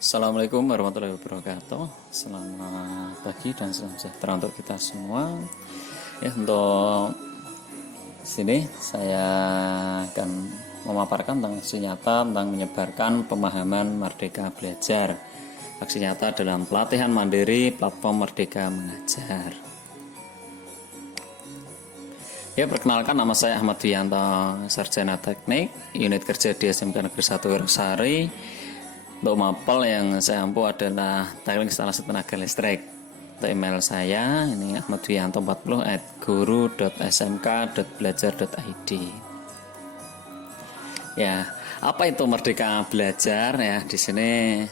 Assalamualaikum warahmatullahi wabarakatuh. Selamat pagi dan salam sejahtera untuk kita semua. Ya, untuk sini saya akan memaparkan tentang aksi nyata tentang menyebarkan pemahaman Merdeka Belajar. Aksi nyata dalam pelatihan mandiri platform Merdeka Mengajar. Ya, perkenalkan, nama saya Ahmad Wiyanto, Sarjana Teknik, unit kerja di SMK Negeri 1 Wirasari. Untuk mapel yang saya ampu adalah teknik instalasi tenaga listrik. Untuk email saya ini ahmadwiyanto40@guru.smk.belajar.id. Ya, apa itu Merdeka Belajar? Ya, di sini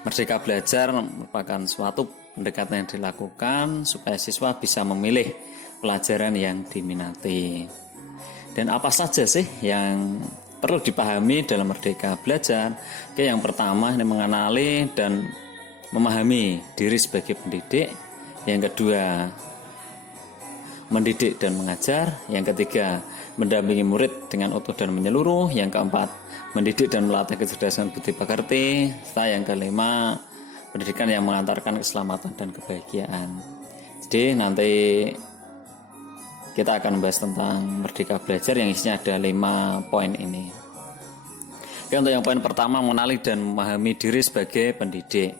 Merdeka Belajar merupakan suatu pendekatan yang dilakukan supaya siswa bisa memilih pelajaran yang diminati. Dan apa saja sih yang perlu dipahami dalam Merdeka Belajar? Oke, yang pertama ini mengenali dan memahami diri sebagai pendidik. Yang kedua, mendidik dan mengajar. Yang ketiga, mendampingi murid dengan utuh dan menyeluruh. Yang keempat, mendidik dan melatih kecerdasan budi pekerti. Serta yang kelima, pendidikan yang mengantarkan keselamatan dan kebahagiaan. Jadi nanti kita akan membahas tentang Merdeka Belajar yang isinya ada 5 poin ini. Oke, untuk yang poin pertama, mengenali dan memahami diri sebagai pendidik.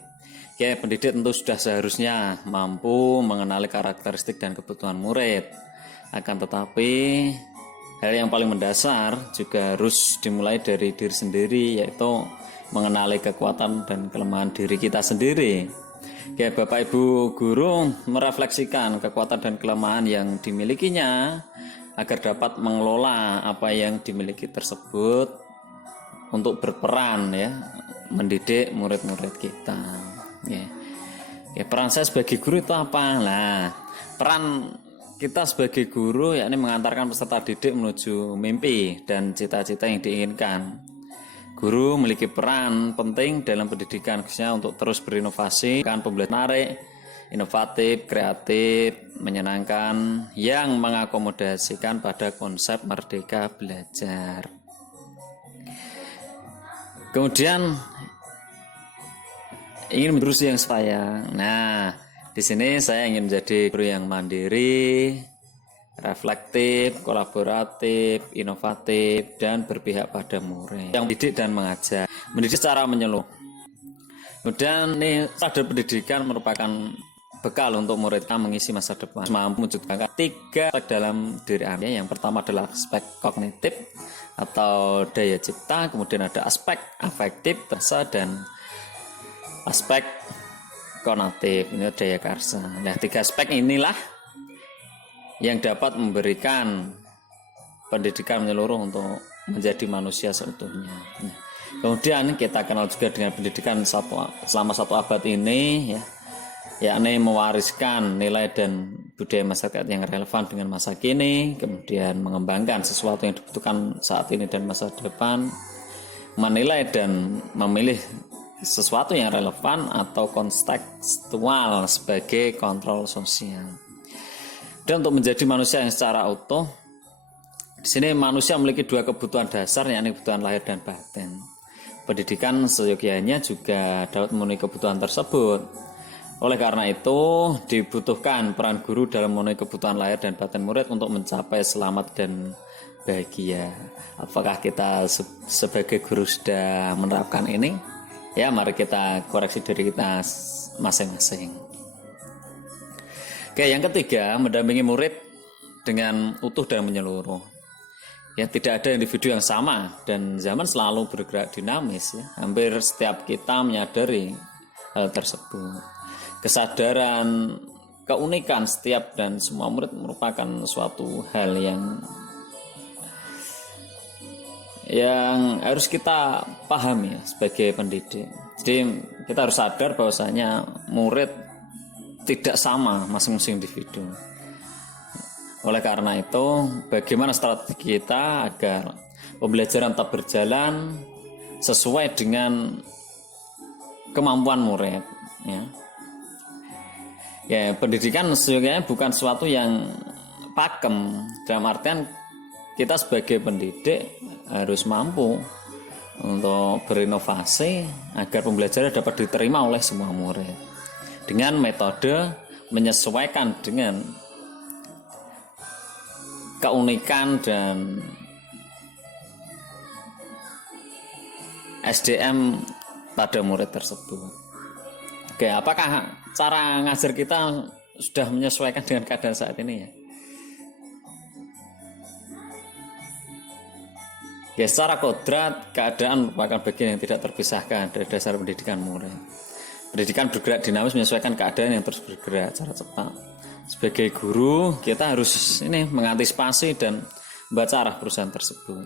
Oke, pendidik tentu sudah seharusnya mampu mengenali karakteristik dan kebutuhan murid. Akan tetapi, hal yang paling mendasar juga harus dimulai dari diri sendiri, yaitu mengenali kekuatan dan kelemahan diri kita sendiri. Ya, Bapak Ibu guru merefleksikan kekuatan dan kelemahan yang dimilikinya agar dapat mengelola apa yang dimiliki tersebut untuk berperan ya mendidik murid-murid kita. Ya, peran saya sebagai guru itu apa? Nah, peran kita sebagai guru yakni mengantarkan peserta didik menuju mimpi dan cita-cita yang diinginkan. Guru memiliki peran penting dalam pendidikan, khususnya untuk terus berinovasi, kan pembelajaran menarik, inovatif, kreatif, menyenangkan, yang mengakomodasikan pada konsep Merdeka Belajar. Kemudian ingin menjadi guru yang sayang. Nah, di sini saya ingin menjadi guru yang mandiri, reflektif, kolaboratif, inovatif, dan berpihak pada murid. Yang mendidik dan mengajar, mendidik secara menyeluruh. Kemudian ini sadar pendidikan merupakan bekal untuk muridnya mengisi masa depan, mampu mewujudkan 3 aspek dalam diri Anda. Yang pertama adalah aspek kognitif atau daya cipta, kemudian ada aspek afektif, rasa, dan aspek konatif, ini daya karsa. Nah, 3 aspek inilah yang dapat memberikan pendidikan menyeluruh untuk menjadi manusia seutuhnya. Nah, kemudian kita kenal juga dengan pendidikan selama 1 abad ini, ya, yakni mewariskan nilai dan budaya masyarakat yang relevan dengan masa kini, kemudian mengembangkan sesuatu yang dibutuhkan saat ini dan masa depan, menilai dan memilih sesuatu yang relevan atau kontekstual sebagai kontrol sosial. Dan untuk menjadi manusia yang secara utuh, di sini manusia memiliki 2 kebutuhan dasar, yakni kebutuhan lahir dan batin. Pendidikan seyogyanya juga dapat memenuhi kebutuhan tersebut. Oleh karena itu, dibutuhkan peran guru dalam memenuhi kebutuhan lahir dan batin murid untuk mencapai selamat dan bahagia. Apakah kita sebagai guru sudah menerapkan ini? Ya, mari kita koreksi diri kita masing-masing. Oke, yang ketiga, mendampingi murid dengan utuh dan menyeluruh. Ya, tidak ada individu yang sama dan zaman selalu bergerak dinamis. Ya. Hampir setiap kita menyadari hal tersebut. Kesadaran keunikan setiap dan semua murid merupakan suatu hal yang harus kita pahami ya, sebagai pendidik. Jadi kita harus sadar bahwasanya murid tidak sama masing-masing individu. Oleh karena itu, bagaimana strategi kita agar pembelajaran tetap berjalan sesuai dengan kemampuan murid, ya, pendidikan sesungguhnya bukan sesuatu yang pakem, dalam artian kita sebagai pendidik harus mampu untuk berinovasi agar pembelajaran dapat diterima oleh semua murid dengan metode menyesuaikan dengan keunikan dan SDM pada murid tersebut. Oke, apakah cara ngajar kita sudah menyesuaikan dengan keadaan saat ini ya? Ya, secara kodrat keadaan merupakan bagian yang tidak terpisahkan dari dasar pendidikan murid. Pendidikan bergerak dinamis menyesuaikan keadaan yang terus bergerak secara cepat. Sebagai guru, kita harus mengantisipasi dan membaca arah perusahaan tersebut.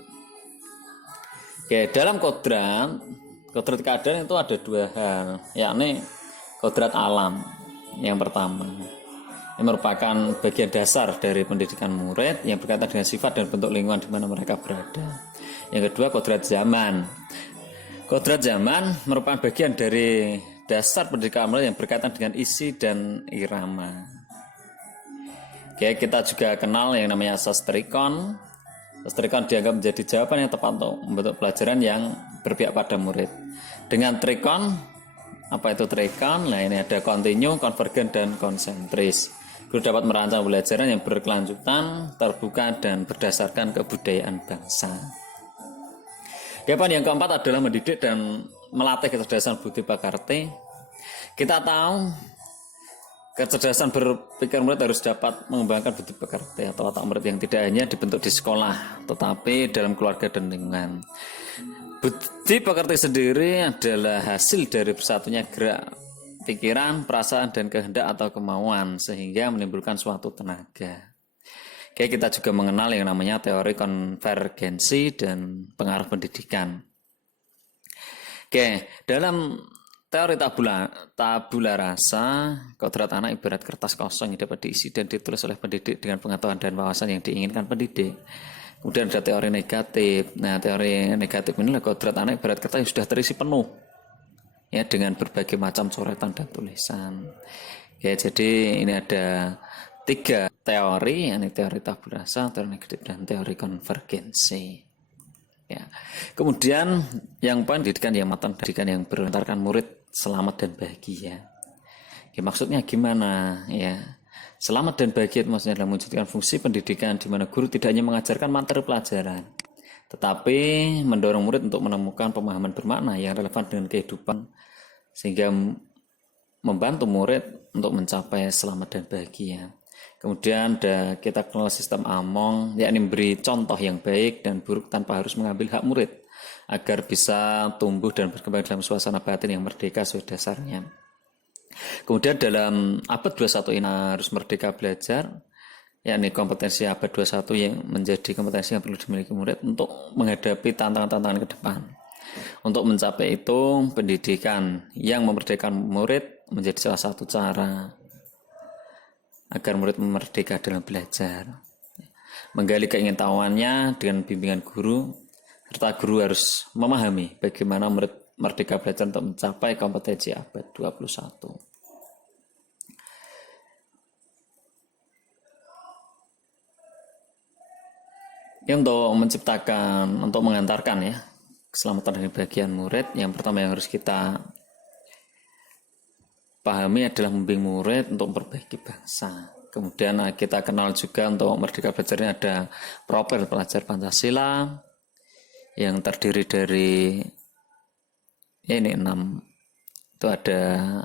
Oke, dalam kodrat keadaan itu ada dua hal, yakni kodrat alam. Yang pertama, ini merupakan bagian dasar dari pendidikan murid yang berkaitan dengan sifat dan bentuk lingkungan di mana mereka berada. Yang kedua, kodrat zaman. Kodrat zaman merupakan bagian dari dasar pendidikan murid yang berkaitan dengan isi dan irama. Oke, kita juga kenal yang namanya asas trikon. Asas trikon dianggap menjadi jawaban yang tepat untuk membentuk pelajaran yang berpihak pada murid. Dengan trikon, apa itu trikon? Nah, ini ada kontinu, konvergen, dan konsentris. Guru dapat merancang pembelajaran yang berkelanjutan, terbuka, dan berdasarkan kebudayaan bangsa. Jawaban yang keempat adalah mendidik dan melatih kecerdasan budi pekerti. Kita tahu kecerdasan berpikir murid harus dapat mengembangkan budi pekerti atau otak murid yang tidak hanya dibentuk di sekolah, tetapi dalam keluarga dan lingkungan. Budi pekerti sendiri adalah hasil dari bersatunya gerak pikiran, perasaan, dan kehendak atau kemauan sehingga menimbulkan suatu tenaga. Oke, kita juga mengenal yang namanya teori konvergensi dan pengaruh pendidikan. Oke, dalam teori tabula rasa, kodrat anak ibarat kertas kosong yang dapat diisi dan ditulis oleh pendidik dengan pengetahuan dan wawasan yang diinginkan pendidik. Kemudian ada teori negatif. Nah, teori negatif ini adalah kodrat anak ibarat kertas yang sudah terisi penuh, ya, dengan berbagai macam coretan dan tulisan. Ya, jadi ini ada 3 teori, yakni teori tabula rasa, teori negatif, dan teori konvergensi. Ya. Kemudian yang pendidikan yang matang, pendidikan yang mengantarkan murid selamat dan bahagia. Ya, maksudnya gimana? Ya, selamat dan bahagia itu maksudnya adalah mewujudkan fungsi pendidikan di mana guru tidak hanya mengajarkan materi pelajaran, tetapi mendorong murid untuk menemukan pemahaman bermakna yang relevan dengan kehidupan sehingga membantu murid untuk mencapai selamat dan bahagia. Kemudian kita kenal sistem Among, yakni memberi contoh yang baik dan buruk tanpa harus mengambil hak murid agar bisa tumbuh dan berkembang dalam suasana batin yang merdeka sesuai dasarnya. Kemudian dalam abad 21 ini harus merdeka belajar, yakni kompetensi abad 21 yang menjadi kompetensi yang perlu dimiliki murid untuk menghadapi tantangan-tantangan ke depan. Untuk mencapai itu, pendidikan yang memerdekakan murid menjadi salah satu cara agar murid merdeka dalam belajar. Menggali keingintahuannya dengan bimbingan guru, serta guru harus memahami bagaimana murid merdeka belajar untuk mencapai kompetensi abad 21. Ya, untuk mengantarkan ya keselamatan dan kebahagiaan murid, yang pertama yang harus kita pahami adalah membimbing murid untuk memperbaiki bangsa. Kemudian kita kenal juga untuk merdeka belajar ini ada profil pelajar Pancasila yang terdiri dari 6. Itu ada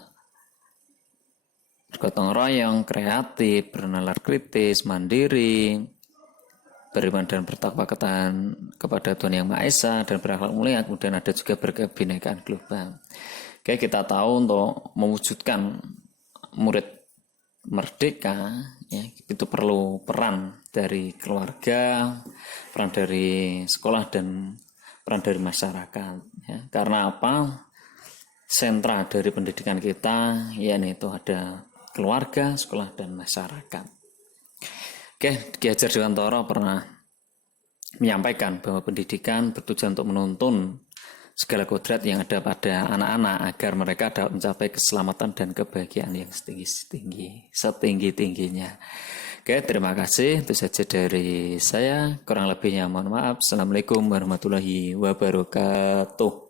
bergotong royong, kreatif, bernalar kritis, mandiri, beriman dan bertakwa kepada Tuhan Yang Maha Esa, dan berakhlak mulia. Kemudian ada juga berkebinekaan global. Oke, kita tahu untuk mewujudkan murid merdeka, ya, itu perlu peran dari keluarga, peran dari sekolah, dan peran dari masyarakat. Ya. Karena apa? Sentra dari pendidikan kita, yakni itu ada keluarga, sekolah, dan masyarakat. Oke, Ki Hajar Dewantara pernah menyampaikan bahwa pendidikan bertujuan untuk menuntun segala kodrat yang ada pada anak-anak agar mereka dapat mencapai keselamatan dan kebahagiaan yang setinggi-tingginya. Oke, terima kasih. Itu saja dari saya. Kurang lebihnya mohon maaf. Assalamualaikum warahmatullahi wabarakatuh.